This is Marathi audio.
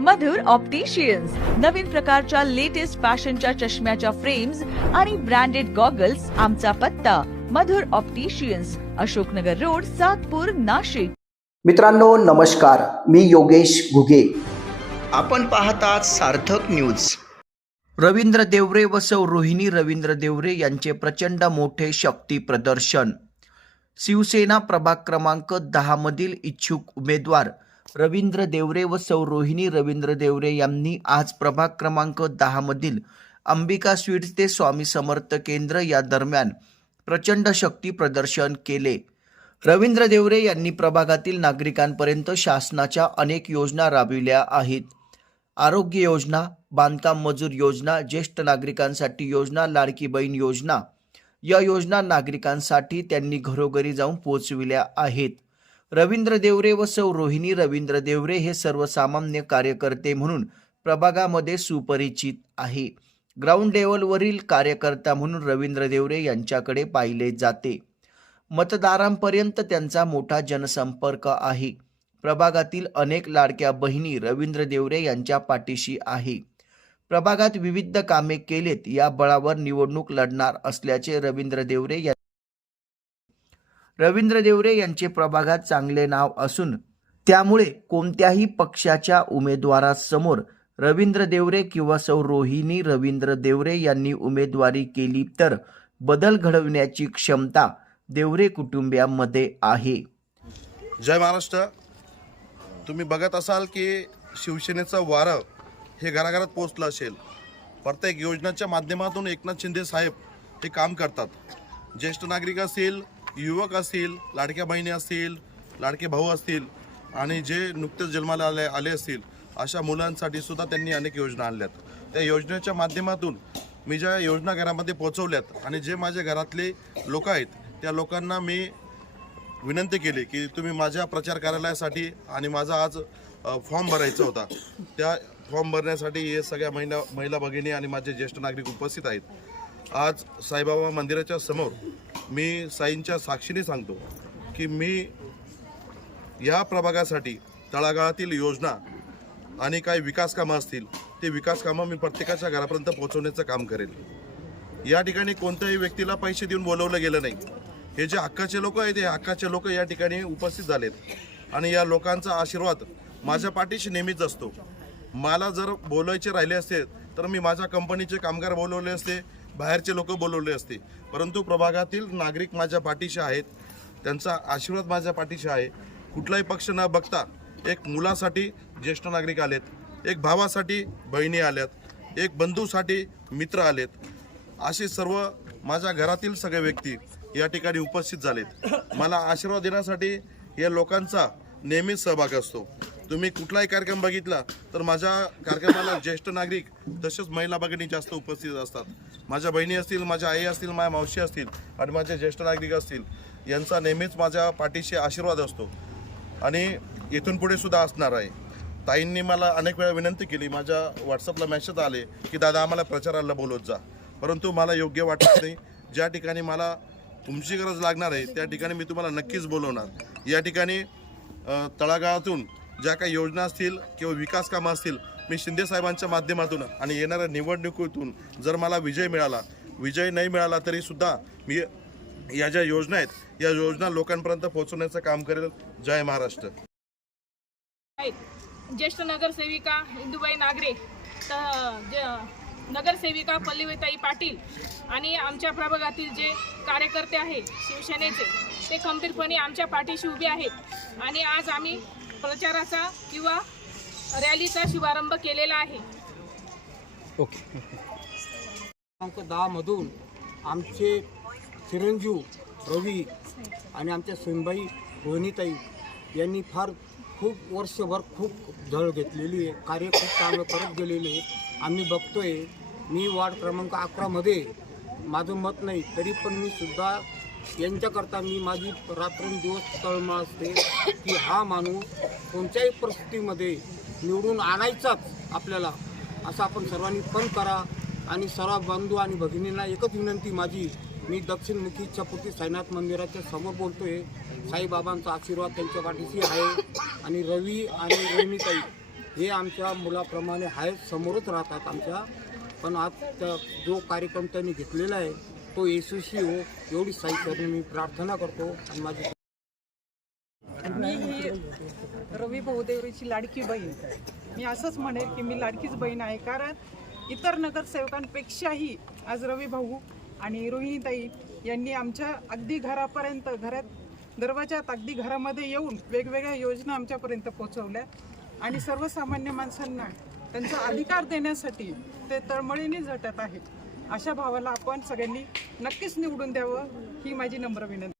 मधुर ऑप्टिशियन्स नवीन प्रकारच्या लेटेस्ट फॅशनच्या चष्म्याच्या फ्रेम्स आणि ब्रँडेड गॉगल्स आमचा पत्ता. Madhur opticians Ashoknagar road Satpur Nashik. मित्रांनो नमस्कार. मी योगेश घुगे. आपण पाहतात सार्थक न्यूज रवींद्र देवरे व सौ रोहिणी रवींद्र देवरे यांचे प्रचंड मोठे शक्ती प्रदर्शन. शिवसेना प्रभाग क्रमांक दहामधील इच्छुक उमेदवार रवींद्र देवरे व सौ रोहिणी रवींद्र देवरे यांनी आज प्रभाग क्रमांक दहामधील अंबिका स्वीट्स ते स्वामी समर्थ केंद्र या दरम्यान प्रचंड शक्ती प्रदर्शन केले. रवींद्र देवरे यांनी प्रभागातील नागरिकांपर्यंत शासनाच्या अनेक योजना राबविल्या आहेत. आरोग्य योजना बांधकाम मजूर योजना ज्येष्ठ नागरिकांसाठी योजना लाडकी बहीण योजना या योजना नागरिकांसाठी त्यांनी घरोघरी जाऊन पोचविल्या आहेत. रवींद्र देवरे व सौ रोहिणी रवींद्र देवरे हे सर्वसामान्य कार्यकर्ते म्हणून प्रभागामध्ये सुपरिचित आहे. ग्राउंड लेवलवरील कार्यकर्ता म्हणून रवींद्र देवरे यांच्याकडे पाहिले जाते. मतदारांपर्यंत त्यांचा मोठा जनसंपर्क आहे. प्रभागातील अनेक लाडक्या बहिणी रवींद्र देवरे यांच्या पाठीशी आहे. प्रभागात विविध कामे केलेत या बळावर निवडणूक लढणार असल्याचे रवींद्र देवरे या रवींद्र देवरे यांचे प्रभागात चांगले नाव असून त्यामुळे कोणत्याही पक्षाच्या उमेदवारासमोर रवींद्र देवरे किंवा सौ रोहिणी रवींद्र देवरे यांनी उमेदवारी केली तर बदल घडवण्याची क्षमता देवरे कुटुंबियांमध्ये आहे. जय महाराष्ट्र. तुम्ही बघत असाल की शिवसेनेचं वारं हे घराघरात पोचलं असेल. प्रत्येक योजनाच्या माध्यमातून एकनाथ शिंदे साहेब हे काम करतात. ज्येष्ठ नागरिक असतील युवक असतील लाडक्या बहिणी असतील लाडके भाऊ असतील आणि जे नुकतेच जन्माला आले आले असतील अशा मुलांसाठी सुद्धा त्यांनी अनेक योजना आणल्यात. त्या योजनेच्या माध्यमातून मी ज्या योजना घरामध्ये पोहोचवल्यात आणि जे माझ्या घरातले लोक आहेत त्या लोकांना मी विनंती केली की तुम्ही माझ्या प्रचार कार्यालयासाठी आणि माझा आज फॉर्म भरायचा होता. त्या फॉर्म भरण्यासाठी हे सगळ्या महिला महिला भगिनी आणि माझे ज्येष्ठ नागरिक उपस्थित आहेत. आज साईबाबा मंदिराच्या समोर मी साईंच्या साक्षीने सांगतो की मी या प्रभागासाठी तळागाळातील योजना आणि काही विकास कामं असतील ते विकास कामं मी प्रत्येकाच्या घरापर्यंत पोहोचवण्याचं काम करेल. या ठिकाणी कोणत्याही व्यक्तीला पैसे देऊन बोलवलं गेलं नाही. हे जे हक्काचे लोक आहेत हे हक्काचे लोक या ठिकाणी उपस्थित झालेत. आणि या लोकांचा आशीर्वाद माझ्या पाठीशी नेहमीच असतो. मला जर बोलायचे राहिले असते तर मी माझ्या कंपनीचे कामगार बोलवले असते बाहेरचे लोक बोलवले असते. परंतु प्रभागातील नागरिक माझ्या पाठीशी आहेत. त्यांचा आशीर्वाद माझ्या पाठीशी आहे. कुठलाही पक्ष न बघता एक मुलासाठी ज्येष्ठ नागरिक आलेत. एक भावासाठी बहिणी आल्यात. एक बंधूसाठी मित्र आलेत. असे सर्व माझ्या घरातील सगळे व्यक्ती या ठिकाणी उपस्थित झालेत. मला आशीर्वाद देण्यासाठी या लोकांचा नेहमीच सहभाग असतो. तुम्ही कुठलाही कार्यक्रम बघितला तर माझ्या कार्यक्रमाला ज्येष्ठ नागरिक तसेच महिला भगिनी जास्त उपस्थित असतात. माझ्या बहिणी असतील माझ्या आई असतील माझ्या मावशी असतील आणि माझे ज्येष्ठ नागरिक असतील यांचा नेहमीच माझ्या पाठीशी आशीर्वाद असतो. आणि इथून पुढे सुद्धा असणार आहे. ताईंनी मला अनेक वेळा विनंती केली माझ्या व्हॉट्सअपला मेसेज आले की दादा आम्हाला प्रचाराला बोलवत जा. परंतु मला योग्य वाटत नाही. ज्या ठिकाणी मला तुमची गरज लागणार आहे त्या ठिकाणी मी तुम्हाला नक्कीच बोलवणार. या ठिकाणी तळागाळातून ज्या काही योजना असतील किंवा विकास कामं असतील मी शिंदे साहेबांच्या माध्यमातून आणि येणाऱ्या निवडणुकीतून जर मला विजय मिळाला विजय नाही मिळाला तरीसुद्धा मी या ज्या योजना आहेत या योजना लोकांपर्यंत पोहोचवण्याचं काम करेल. जय महाराष्ट्र. ज्येष्ठ नगरसेविका इंदुबाई नागरे तर ज- नगरसेविका पल्लवीताई पाटील आणि आमच्या प्रभागातील जे कार्यकर्ते आहेत शिवसेनेचे ते खंबीरपणे आमच्या पाठीशी उभे आहेत. आणि आज आम्ही प्रचाराचा किंवा रॅलीचा शुभारंभ केलेला आहे. क्रमांक दहामधून आमचे चिरंजीव रवी आणि आमच्या सुनबाई रोहिणीताई यांनी फार खूप वर्षभर खूप झळ घेतलेली आहे. कार्य खूप चांगलं करत गेलेले आहे. आम्ही बघतोय मी वार्ड क्रमांक अकरामध्ये माझं मत नाही तरी पण मी सुद्धा यांच्याकरता मी माझी रात्रंदिवस तळमळ असते की हा माणूस कोणत्याही परिस्थितीमध्ये निवडून आणायचाच आपल्याला. असं आपण सर्वांनी पण करा. आणि सर्व बंधू आणि भगिनींना एकच विनंती माझी. मी दक्षिणमुखी चपुती साईनाथ मंदिराच्या समोर बोलतोय. साईबाबांचा आशीर्वाद त्यांच्या पाठीशी आहे. आणि रवी आणि रेणीताई हे आमच्या मुलाप्रमाणे आहेत समोरच राहतात आमच्या. पण आज त्या जो कार्यक्रम त्यांनी घेतलेला आहे तो यशस्वी हो एवढी साहित्याने मी प्रार्थना करतो. आणि माझी मी ही मी बहुदेवरीची लाडकी बहीण. मी असंच म्हणेल की मी लाडकीच बहीण आहे कारण इतर नगरसेवकांपेक्षाही आज रवी भाऊ आणि रोहिणीताई यांनी आमच्या अगदी घरापर्यंत घरात दरवाजात अगदी घरामध्ये येऊन वेगवेगळ्या योजना आमच्यापर्यंत पोहोचवल्या. आणि सर्वसामान्य माणसांना त्यांचा अधिकार देण्यासाठी ते तळमळीने झटत आहेत. अशा भावाला आपण सगळ्यांनी नक्कीच निवडून द्यावं ही माझी नम्र विनंती.